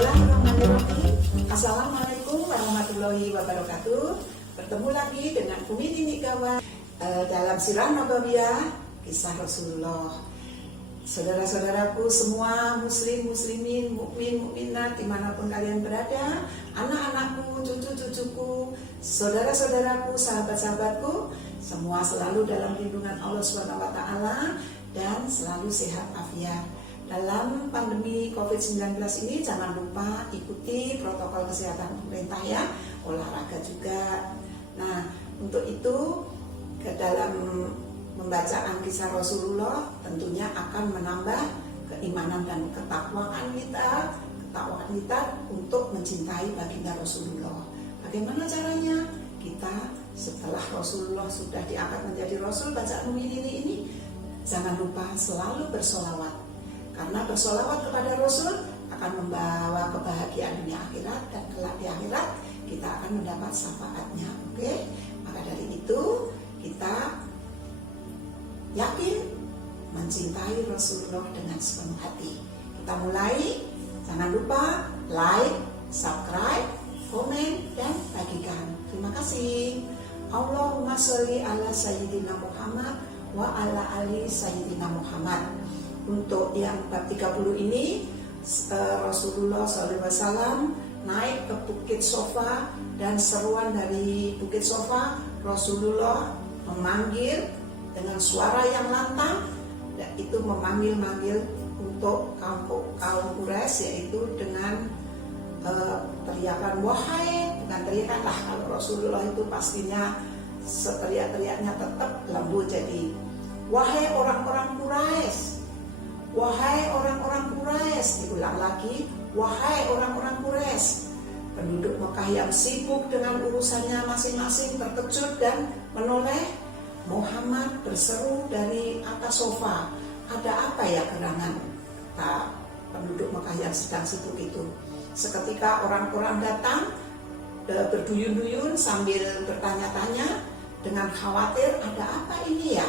Bismillahirrahmanirrahim. Assalamualaikum warahmatullahi wabarakatuh. Bertemu lagi dengan Umi Nini Gawa dalam Sirah Nabawiyah Kisah Rasulullah. Saudara-saudaraku semua, muslim, muslimin, mukmin, mukminat dimanapun kalian berada, anak-anakku, cucu-cucuku, saudara-saudaraku, sahabat-sahabatku, semua selalu dalam lindungan Allah SWT dan selalu sehat afiat. Dalam pandemi COVID-19 ini jangan lupa ikuti protokol kesehatan pemerintah ya, olahraga juga. Nah, untuk itu ke dalam pembacaan kisah Rasulullah tentunya akan menambah keimanan dan ketakwaan kita untuk mencintai baginda Rasulullah. Bagaimana caranya? Kita setelah Rasulullah sudah diangkat menjadi Rasul, bacaan Umi Nini ini jangan lupa selalu bersolawat. Karena bersolawat kepada Rasul akan membawa kebahagiaan dunia akhirat, dan kelak di akhirat kita akan mendapat syafaatnya. Oke? Maka dari itu kita yakin mencintai Rasulullah dengan sepenuh hati. Kita mulai, jangan lupa like, subscribe, komen, dan bagikan. Terima kasih. Allahumma sholli ala sayyidina Muhammad wa ala ali sayyidina Muhammad. Untuk yang bab 30 ini Rasulullah SAW naik ke Bukit Sofa, dan seruan dari Bukit Sofa Rasulullah memanggil dengan suara yang lantang, itu memanggil untuk kaum Quraisy, yaitu dengan teriakan wahai, bukan teriakan lah, kalau Rasulullah itu pastinya seteriak-teriaknya tetap lembut, jadi wahai orang-orang Quraisy, wahai orang-orang Quraisy, diulang lagi, wahai orang-orang Quraisy. Penduduk Mekah yang sibuk dengan urusannya masing-masing terkejut dan menoleh. Muhammad berseru dari atas sofa, ada apa ya gerangan? Penduduk Mekah yang sedang sibuk itu. Seketika orang-orang datang berduyun-duyun sambil bertanya-tanya dengan khawatir, ada apa ini ya?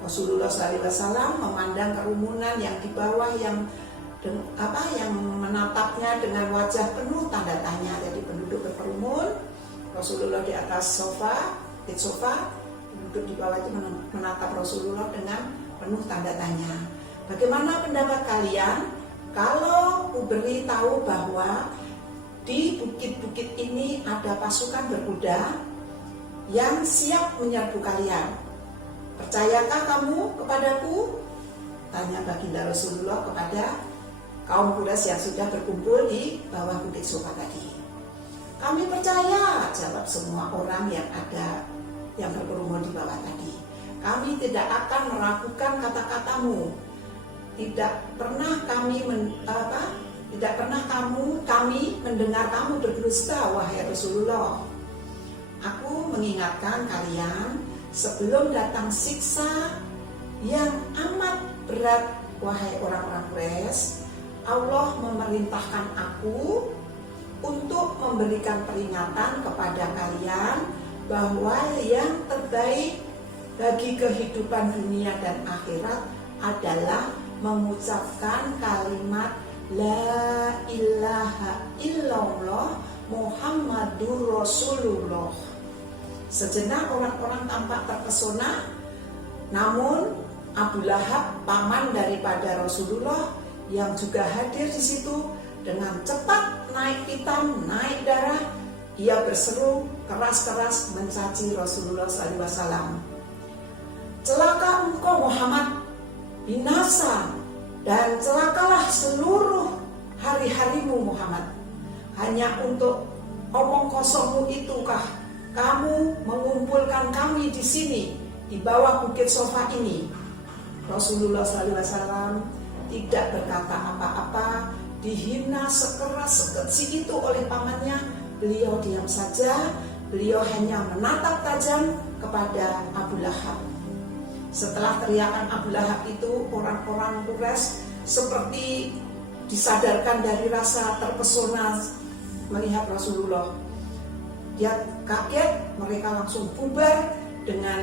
Rasulullah SAW memandang kerumunan yang di bawah yang menatapnya dengan wajah penuh tanda tanya. Jadi penduduk berkerumun, Rasulullah di atas sofa, penduduk di bawah itu menatap Rasulullah dengan penuh tanda tanya. Bagaimana pendapat kalian kalau ku beri tahu bahwa di bukit-bukit ini ada pasukan berkuda yang siap menyerbu kalian? Percayakah kamu kepadaku? Tanya baginda Rasulullah kepada kaum Quraisy yang sudah berkumpul di bawah Bukit Sofa tadi. Kami percaya, jawab semua orang yang ada yang berkerumun di bawah tadi. Kami tidak akan meragukan kata-katamu. Tidak pernah kami mendengar kamu berdusta, wahai Rasulullah. Aku mengingatkan kalian sebelum datang siksa yang amat berat, wahai orang-orang Quraisy, Allah memerintahkan aku untuk memberikan peringatan kepada kalian bahwa yang terbaik bagi kehidupan dunia dan akhirat adalah mengucapkan kalimat La ilaha illallah Muhammadur Rasulullah. Sejenak orang-orang tampak terpesona, namun Abu Lahab, paman daripada Rasulullah yang juga hadir di situ, dengan cepat naik hitam, naik darah, ia berseru keras-keras mencaci Rasulullah SAW. Celaka engkau Muhammad, binasa, dan celakalah seluruh hari-harimu Muhammad. Hanya untuk omong kosongmu itukah kamu mengumpulkan kami di sini, di bawah Bukit Sofa ini? Rasulullah SAW tidak berkata apa-apa, dihina sekeras sekecil itu oleh pamannya. Beliau diam saja, beliau hanya menatap tajam kepada Abu Lahab. Setelah teriakan Abu Lahab itu, orang-orang Quraisy seperti disadarkan dari rasa terpesona melihat Rasulullah. Dia kaget, mereka langsung bubar dengan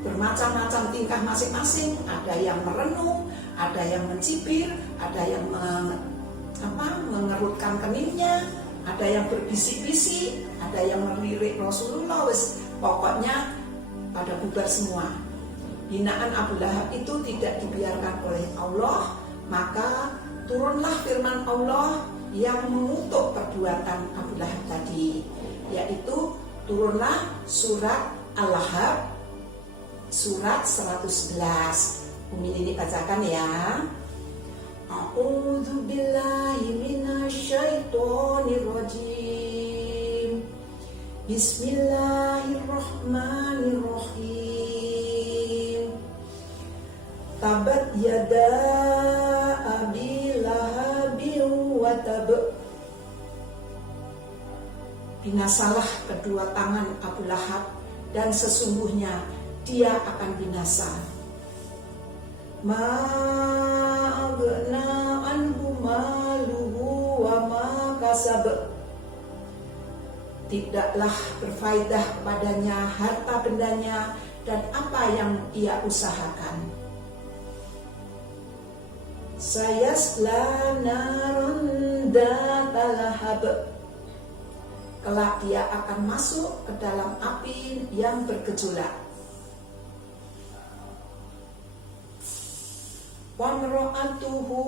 bermacam-macam tingkah masing-masing. Ada yang merenung, ada yang mencibir, ada yang mengerutkan keningnya, ada yang berbisik-bisik, ada yang melirik Rasulullah, pokoknya pada bubar semua. Hinaan Abu Lahab itu tidak dibiarkan oleh Allah, maka turunlah firman Allah yang mengutuk perbuatan Abu Lahab tadi, yaitu turunlah surat Al-Lahab, surat 111. Umi ini bacakan ya. A'udzu billahi minasyaitonir rajim. Bismillahirrahmanirrahim. Tabat yada abi lahabin wa tab. Binasalah kedua tangan Abu Lahab, dan sesungguhnya dia akan binasa. Ma'agna anhu maluhu wa ma kasab. Tidaklah berfaedah kepadanya harta bendanya dan apa yang ia usahakan. Sayasla narun dzata lahab. Kelak dia akan masuk ke dalam api yang bergejolak. Wa mar'atuhu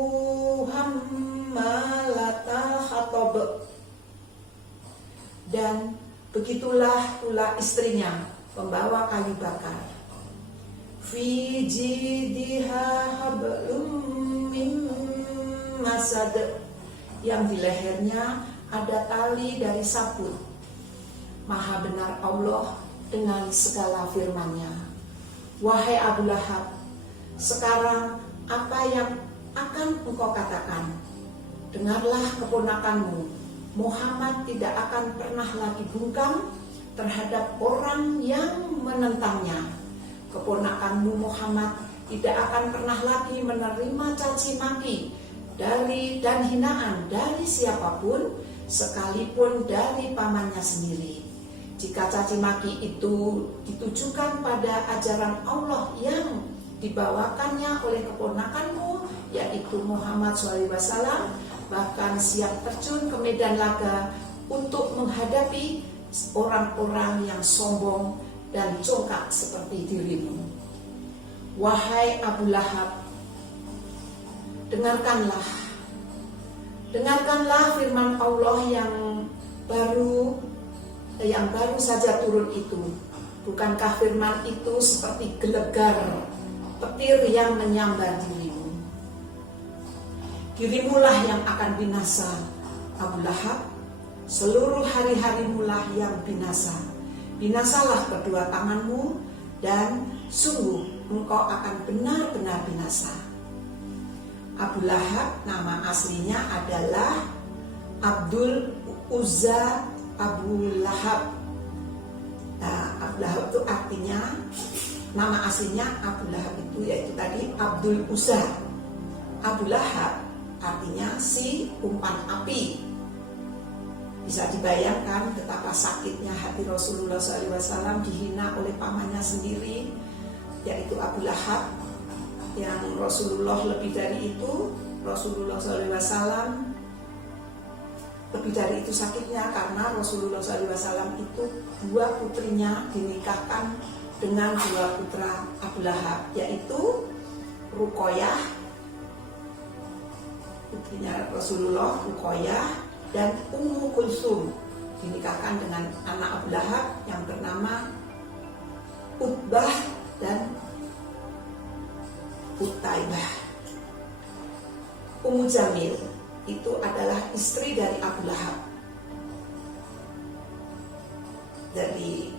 hammalatal hatab. Dan begitulah pula istrinya, pembawa kayu bakar. Fi jidha hablum min masad. Yang di lehernya ada tali dari sabut. Maha benar Allah dengan segala firman-Nya. Wahai Abu Lahab, sekarang apa yang akan engkau katakan? Dengarlah keponakanmu, Muhammad tidak akan pernah lagi bungkam terhadap orang yang menentangnya. Keponakanmu Muhammad tidak akan pernah lagi menerima caci maki dan hinaan dari siapapun, sekalipun dari pamannya sendiri. Jika caci maki itu ditujukan pada ajaran Allah yang dibawakannya oleh keponakanmu, yaitu Muhammad SAW, bahkan siap terjun ke medan laga untuk menghadapi orang-orang yang sombong dan congkak seperti dirimu. Wahai Abu Lahab, dengarkanlah firman Allah yang baru saja turun itu. Bukankah firman itu seperti gelegar petir yang menyambar dirimu? Dirimulah yang akan binasa, Abu Lahab. Seluruh hari-harimulah yang binasa. Binasalah kedua tanganmu, dan sungguh engkau akan benar-benar binasa. Abu Lahab nama aslinya adalah Abdul Uzza Abu Lahab. Nah, Abu Lahab itu artinya, nama aslinya Abu Lahab itu yaitu tadi Abdul Uzza. Abu Lahab artinya si umpan api. Bisa dibayangkan betapa sakitnya hati Rasulullah SAW dihina oleh pamannya sendiri, yaitu Abu Lahab. Yang Rasulullah lebih dari itu, Rasulullah SAW lebih dari itu sakitnya karena Rasulullah SAW itu dua putrinya dinikahkan dengan dua putra Abu Lahab, yaitu Ruqayyah, putrinya Rasulullah, Ruqayyah, dan Ummu Kulsum, dinikahkan dengan anak Abu Lahab yang bernama Utbah dan Utaibah. Ummu Jamil itu adalah istri dari Abu Lahab. Dari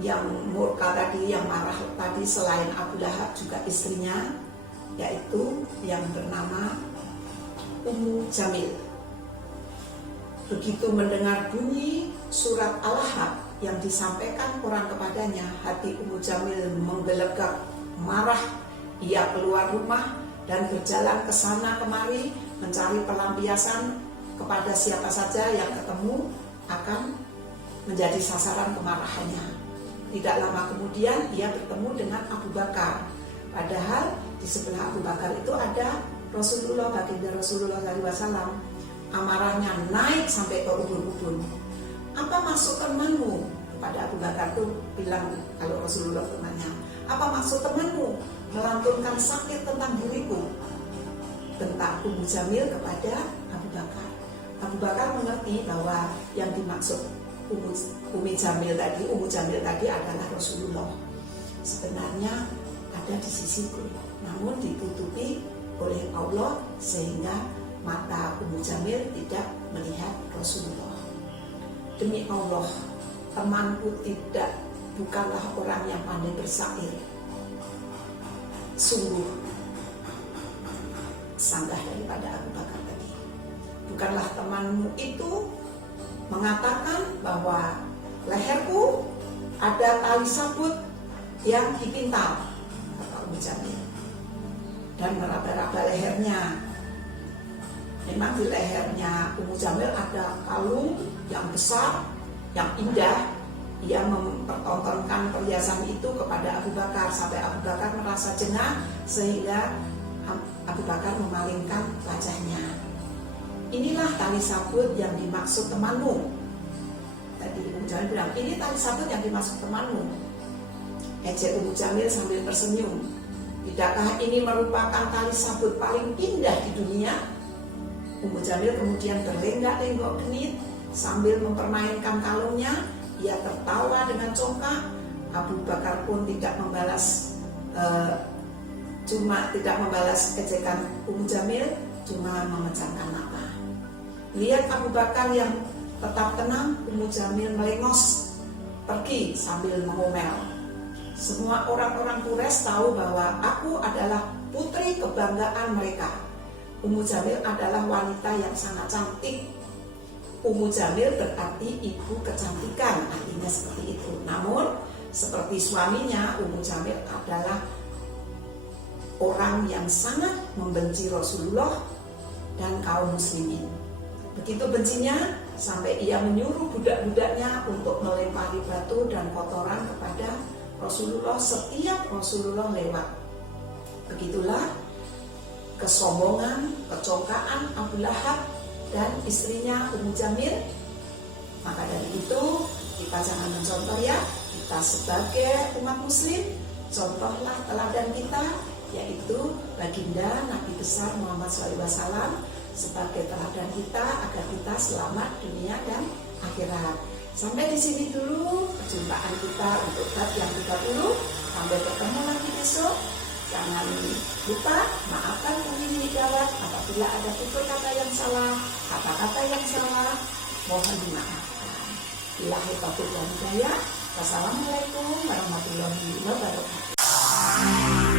yang murka tadi, yang marah tadi, selain Abu Lahab juga istrinya, yaitu yang bernama Ummu Jamil. Begitu mendengar bunyi surat Al-Lahab yang disampaikan orang kepadanya, hati Ummu Jamil menggelegak, marah. Ia keluar rumah dan berjalan ke sana kemari mencari pelampiasan kepada siapa saja yang ketemu akan menjadi sasaran kemarahannya. Tidak lama kemudian ia bertemu dengan Abu Bakar. Padahal di sebelah Abu Bakar itu ada Rasulullah, baginda Rasulullah SAW, amarahnya naik sampai ke ubun-ubun. Apa maksud temanmu? Kepada Abu Bakar tuh bilang, kalau Rasulullah temannya, apa maksud temanmu melantunkan sakit tentang diriku? Bentak Ummu Jamil kepada Abu Bakar. Abu Bakar mengerti bahwa yang dimaksud Ummu Jamil tadi adalah Rasulullah. Sebenarnya ada di sisiku, namun ditutupi oleh Allah sehingga mata Ummu Jamil tidak melihat Rasulullah. Demi Allah, temanku bukanlah orang yang pandai bersair. Sungguh sanggah daripada Abu Bakar tadi. Bukanlah temanmu itu mengatakan bahwa leherku ada tali sabut yang dipintal, kata Ummu Jamil, dan meraba-raba lehernya. Memang di lehernya Ummu Jamil ada kalung yang besar, yang indah. Ia mempertontonkan perhiasan itu kepada Abu Bakar sampai Abu Bakar merasa jengah sehingga Abu Bakar memalingkan wajahnya. Inilah tali sabut yang dimaksud temanmu. Tadi Ummu Jamil bilang, ini tali sabut yang dimaksud temanmu. Ejek Ummu Jamil sambil tersenyum. Tidakkah ini merupakan tali sabut paling indah di dunia? Ummu Jamil kemudian terlenggak-lenggok genit sambil mempermainkan kalungnya. Ia tertawa dengan congkak. Abu Bakar pun tidak membalas ejekan Ummu Jamil, cuma memejamkan mata. Lihat Abu Bakar yang tetap tenang, Ummu Jamil melengos pergi sambil mengomel. Semua orang-orang Quraisy tahu bahwa aku adalah putri kebanggaan mereka. Ummu Jamil adalah wanita yang sangat cantik. Ummu Jamil berarti ibu kecantikan, artinya seperti itu. Namun seperti suaminya, Ummu Jamil adalah orang yang sangat membenci Rasulullah dan kaum muslimin. Begitu bencinya sampai ia menyuruh budak-budaknya untuk melempari batu dan kotoran kepada Rasulullah setiap Rasulullah lewat. Begitulah kesombongan, kecongkaan Abu Lahab dan istrinya Ummu Jamil. Maka dari itu kita jangan mencontoh ya. Kita sebagai umat muslim, contohlah teladan kita, yaitu baginda Nabi besar Muhammad SAW sebagai teladan kita agar kita selamat dunia dan akhirat. Sampai di sini dulu perjumpaan kita untuk bab yang 30. Sampai ketemu lagi besok. Jangan lupa maafkan Umi Gawat apabila ada tutur kata yang salah, kata-kata yang salah, mohon dimaafkan. Billahi taufiq wal hidayah. Wassalamualaikum warahmatullahi wabarakatuh.